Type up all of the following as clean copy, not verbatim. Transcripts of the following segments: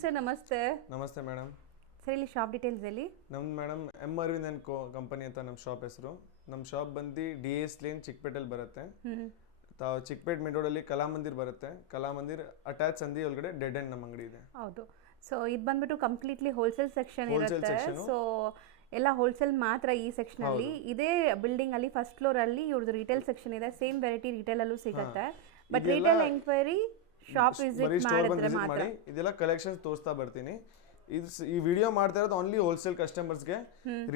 Sir ನಮಸ್ತೆ. ನಮಸ್ತೆ madam. Sir ಇಲ್ಲಿ ಶಾಪ್ ಡೀಟೇಲ್ಸ್ ಹೇಳಿ. ನಮ್ದು madam M Arvind and Co company ಅಂತ ನಮ್ಮ ಶಾಪ್ ಹೆಸರು. ನಮ್ಮ ಶಾಪ್ ಬಂದು DS ಲೇನ್ ಚಿಕ್ಕಪೇಟೆಲ್ಲಿ ಬರುತ್ತೆ. ತಾವು ಚಿಕ್ಕಪೇಟೆ ಮೇನ್ ರೋಡಲ್ಲಿ ಕಲಾಮಂದಿರ್ ಬರುತ್ತೆ. ಕಲಾಮಂದಿರ್ ಅಟ್ಯಾಚ್ ಸಂಧಿ ಒಳಗಡೆ ಡೆಡ್ ಎಂಡ್ ನಮ್ಮ ಅಂಗಡಿ ಇದೆ. ಹೌದು. ಸೊ ಇದು ಬಂದ್ಬಿಟ್ಟು ಕಂಪ್ಲೀಟ್ಲಿ ಹೋಲ್ಸೇಲ್ ಸೆಕ್ಷನ್ ಇರುತ್ತೆ. ಸೊ ಎಲ್ಲ ಹೋಲ್ಸೇಲ್ ಮಾತ್ರ ಈ ಸೆಕ್ಷನ್ ಅಲ್ಲಿ. ಇದೇ ಬಿಲ್ಡಿಂಗ್ ಅಲ್ಲಿ ಫಸ್ಟ್ ಫ್ಲೋರ್ ಅಲ್ಲಿ ಇವ್ರದ್ದು ರಿಟೇಲ್ ಸೆಕ್ಷನ್ ಇದೆ. ಸೇಮ್ ವೆರೈಟಿ ರಿಟೇಲ್ ಅಲ್ಲೂ ಸಿಗುತ್ತೆ. But retail enquiry shop visit ಮಾಡಿದ್ರೆ ಮಾತ್ರ. ಇದೆಲ್ಲ ಕಲೆಕ್ಷನ್ಸ್ ತೋರಿಸ್ತಾ ಬರ್ತೀನಿ. ಈ ವಿಡಿಯೋ ಮಾಡ್ತಾ ಇರೋದು ಓನ್ಲಿ ಹೋಲ್ಸೇಲ್ ಕಸ್ಟಮರ್ಸ್ಗೆ.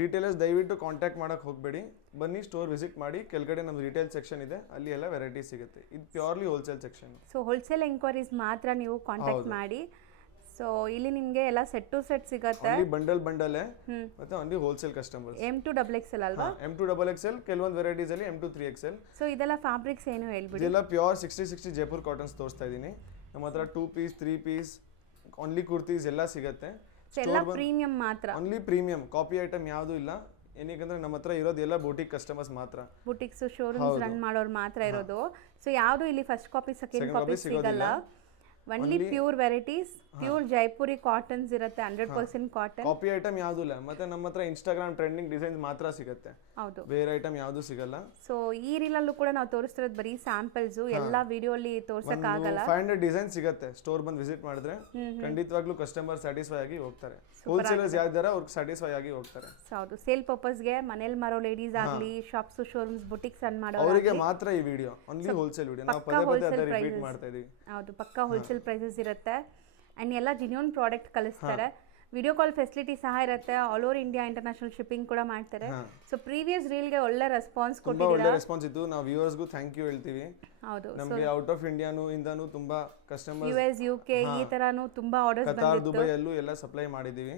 ರಿಟೇಲರ್ಸ್ ದಯವಿಟ್ಟು ಕಾಂಟ್ಯಾಕ್ಟ್ ಮಾಡಕ್ ಹೋಗಬೇಡಿ. ಬನ್ನಿ ಸ್ಟೋರ್ ವಿಸಿಟ್ ಮಾಡಿ. ಕೆಳಗಡೆ ನಮ್ಮ ರಿಟೇಲ್ ಸೆಕ್ಷನ್ ಇದೆ, ಅಲ್ಲಿ ಎಲ್ಲ ವೆರೈಟಿ ಸಿಗುತ್ತೆ. ಇದು purely wholesale section. So wholesale enquiries ಮಾತ್ರ ನೀವು ಕಾಂಟ್ಯಾಕ್ಟ್ ಮಾಡಿ. ಸೊ ಇಲ್ಲಿ ನಿಮಗೆ ಎಲ್ಲ ಸೆಟ್ ಟು ಸೆಟ್ ಸಿಗುತ್ತೆ. ಬಂಡಲ್ ಮತ್ತೆ ಓನ್ಲಿ ಹೋಲ್ಸೇಲ್ ಕಸ್ಟಮರ್ಸ್. M2XXL ಅಲ್ವಾ? M2XXL, ಕೆಲವೊಂದು ವೆರೈಟೀಸ್ ಅಲ್ಲಿ M2-3XL. ಸೊ ಇದೆಲ್ಲ ಫ್ಯಾಬ್ರಿಕ್ಸ್ ಏನು ಹೇಳ್ಬಿಡಿ. ಇದೆಲ್ಲ ಪ್ಯೂರ್ 60 ಜೈಪುರ್ ಕಾಟನ್ಸ್ ತೋರಿಸ್ತಾ ಇದೀನಿ. ನಮ್ಮ ಹತ್ರ 2 ಪೀಸ್ 3 ಪೀಸ್ ಓನ್ಲಿ ಕುರ್ತೀಸ್ ಎಲ್ಲ ಸಿಗುತ್ತೆ. ಎಲ್ಲ ಪ್ರೀಮಿಯಂ ಮಾತ್ರ. ಓನ್ಲಿ ಪ್ರೀಮಿಯಂ, ಕಾಪಿ ಐಟಮ್ ಯಾವುದು ಇಲ್ಲ. ಏನಕ್ಕೆ ನಮ್ಮ ಹತ್ರ ಇರೋದು ಎಲ್ಲ ಬೂಟಿಕ್ ಕಸ್ಟಮರ್ಸ್ ಮಾತ್ರ. ಬೂಟಿಕ್ಸ್ ಶೋರೂಮ್ಸ್ ರನ್ ಮಾಡೋರು ಮಾತ್ರ ಇರೋದು. ಸೊ ಯಾವುದು ಇಲ್ಲಿ ಫಸ್ಟ್ ಕಾಪಿ ಸೆಕೆಂಡ್ ಕಾಪಿ ಸಿಗಲ್ಲ. Only pure varieties, pure Jaipuri cottons ಇರುತ್ತೆ. 100% ಕಾಟನ್. ಕಾಪಿ ಐಟಮ್ ಯಾವುದು ಇಲ್ಲ. ಮತ್ತೆ ನಮ್ಮ ಹತ್ರ ಇನ್ಸ್ಟಾಗ್ರಾಮ್ ಟ್ರೆಂಡಿಂಗ್ ಡಿಸೈನ್ಸ್ ಮಾತ್ರ ಸಿಗುತ್ತೆ. ಹೌದು, ಬೇರೆ ಐಟಮ್ ಯಾವುದು ಸಿಗಲ್ಲ. ಸೊ ಈ ರೀಲ್ ಅಲ್ಲೂ ಕೂಡ ನಾವು ತೋರಿಸ್ತಿರೋದು ಬರೀ ಸ್ಯಾಂಪಲ್ಸ್. ಎಲ್ಲಾ ವಿಡಿಯೋ ಅಲ್ಲಿ ತೋರ್ಸಕ್ ಆಗಲ್ಲ. 500 ಡಿಸೈನ್ ಸಿಗುತ್ತೆ. ಸ್ಟೋರ್ ಬಂದು ವಿಸಿಟ್ ಮಾಡಿದ್ರೆ ಖಂಡಿತವಾಗ್ಲೂ ಕಸ್ಟಮರ್ ಸ್ಯಾಟಿಸ್ಫೈ ಆಗಿ ಹೋಗ್ತಾರೆ. ಹೋಲ್ಸೇಲರ್ಸ್ ಯಾರಿದ್ದಾರೆ ಅವ್ರಿಗೆ ಸ್ಯಾಟಿಸ್ಫೈ ಆಗಿ ಹೋಗ್ತಾರೆ. ಹೌದು, ಸೇಲ್ ಪರ್ಪಸ್ ಗೆ ಮನೇಲಿ ಮಾರೋ ಲೇಡೀಸ್ ಆಗ್ಲಿ, ಶಾಪ್ಸ್ ಶೋರೂಮ್ಸ್ ಬುಟಿಕ್ಸ್ ರನ್ ಮಾಡೋ ಅವರಿಗೆ ಮಾತ್ರ ಈ ವಿಡಿಯೋ. Only wholesale video. ನಾವು ಪದೇ ಪದೇ ಅದನ್ನ ರಿಪೀಟ್ ಮಾಡ್ತಾ ಇದೀವಿ. ಹೌದು, ಪಕ್ಕಾ ಹೋಲ್ಸೇಲ್ ಪ್ರೈಸಸ್ ಇರುತ್ತೆ. ಅಂಡ್ ಎಲ್ಲ ಜಿನ್ಯೂನ್ ಪ್ರಾಡಕ್ಟ್ ಕಳಿಸ್ತಾರೆ. ವಿಡಿಯೋ ಕಾಲ್ ಫೆಸಿಲಿಟಿ ಸಹ ಇರುತ್ತೆ. All over India international shipping ಕೂಡ ಮಾಡ್ತಾರೆ. ಸೊ ಪ್ರೀವಿಯಸ್ ರೀಲ್ ಗೆ ಒಳ್ಳೆ ರೆಸ್ಪಾನ್ಸ್ ಕೊಟ್ಟಿದ್ದೀರಾ. ಒಳ್ಳೆ ರೆಸ್ಪಾನ್ಸ್ ಇತ್ತು. ನಾವು ವ್ಯೂವರ್ಸ್ ಗೂ ಥ್ಯಾಂಕ್ ಯು ಹೇಳ್ತೀವಿ. ಹೌದು, ನಮಗೆ ಔಟ್ ಆಫ್ ಇಂಡಿಯಾನು ಇಂದಾನು ತುಂಬಾ ಕಸ್ಟಮರ್ಸ್, US UK ಈ ತರಾನು ತುಂಬಾ ಆರ್ಡರ್ಸ್ ಬಂದಿತ್ತು. ಕತಾರ್, ದುಬೈ ಅಲ್ಲೂ ಎಲ್ಲ ಸಪ್ಲೈ ಮಾಡಿದೀವಿ.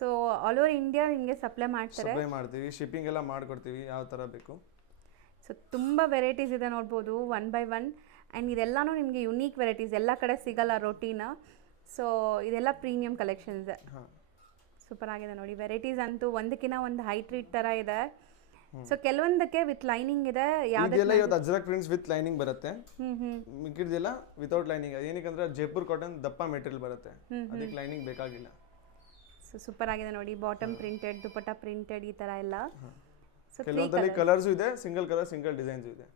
ಸೊ ಆಲ್ ಓವರ್ ಇಂಡಿಯಾ ನಿಮಗೆ ಸಪ್ಲೈ ಮಾಡ್ತೀವಿ. ಶಿಪ್ಪಿಂಗ್ ಎಲ್ಲ ಮಾಡ್ಕೊಡ್ತೀವಿ ಯಾವ ತರ ಬೇಕು. ಸೊ ತುಂಬ ವೆರೈಟೀಸ್ ಇದೆ ನೋಡ್ಬೋದು, 1 by 1. ಆ್ಯಂಡ್ ಇದೆಲ್ಲನೂ ನಿಮಗೆ ಯುನೀಕ್ ವೆರೈಟೀಸ್, ಎಲ್ಲ ಕಡೆ ಸಿಗಲ್ಲ ರೊಟೀನ. ಸೊ ಇದೆಲ್ಲ ಪ್ರೀಮಿಯಂ ಕಲೆಕ್ಷನ್ಸ್. ಸೂಪರ್ ಆಗಿದೆ ನೋಡಿ. ವೆರೈಟೀಸ್ ಅಂತೂ ಒಂದಕ್ಕಿಂತ ಒಂದು ಹೈ ಟ್ರೀಟ್ ಥರ ಇದೆ. ಸೊ ಕೆಲವೊಂದಕ್ಕೆ ವಿತ್ ಲೈನಿಂಗ್ ಇದೆ. ಯಾವುದೆಲ್ಲ ಇವತ್ತು ಅಜ್ರಕ್ ಪ್ರಿಂಟ್ಸ್ ವಿತ್ ಲೈನಿಂಗ್ ಬರುತ್ತೆ. ಮಿಕ್ಕಿದೆಲ್ಲ ವಿತೌಟ್ ಲೈನಿಂಗ್. ಏನಕ್ಕೆ ಜೈಪುರ್ ಕಾಟನ್ ದಪ್ಪ ಮೆಟೀರಿಯಲ್ ಬರುತ್ತೆ, ಅದಕ್ಕೆ ಲೈನಿಂಗ್ ಬೇಕಾಗಿಲ್ಲ. ಸೊ ಸೂಪರ್ ಆಗಿದೆ ನೋಡಿ. ಬಾಟಮ್ ಪ್ರಿಂಟೆಡ್, ದುಪಟ್ಟ ಪ್ರಿಂಟೆಡ್, ಈ ಥರ ಎಲ್ಲ. ಕೆಲವೊಂದಲ್ಲಿ ಕಲರ್ಸ್ ಇದೆ, ಸಿಂಗಲ್ ಕಲರ್ ಸಿಂಗಲ್ ಡಿಸೈನ್ಸ್ ಇದೆ.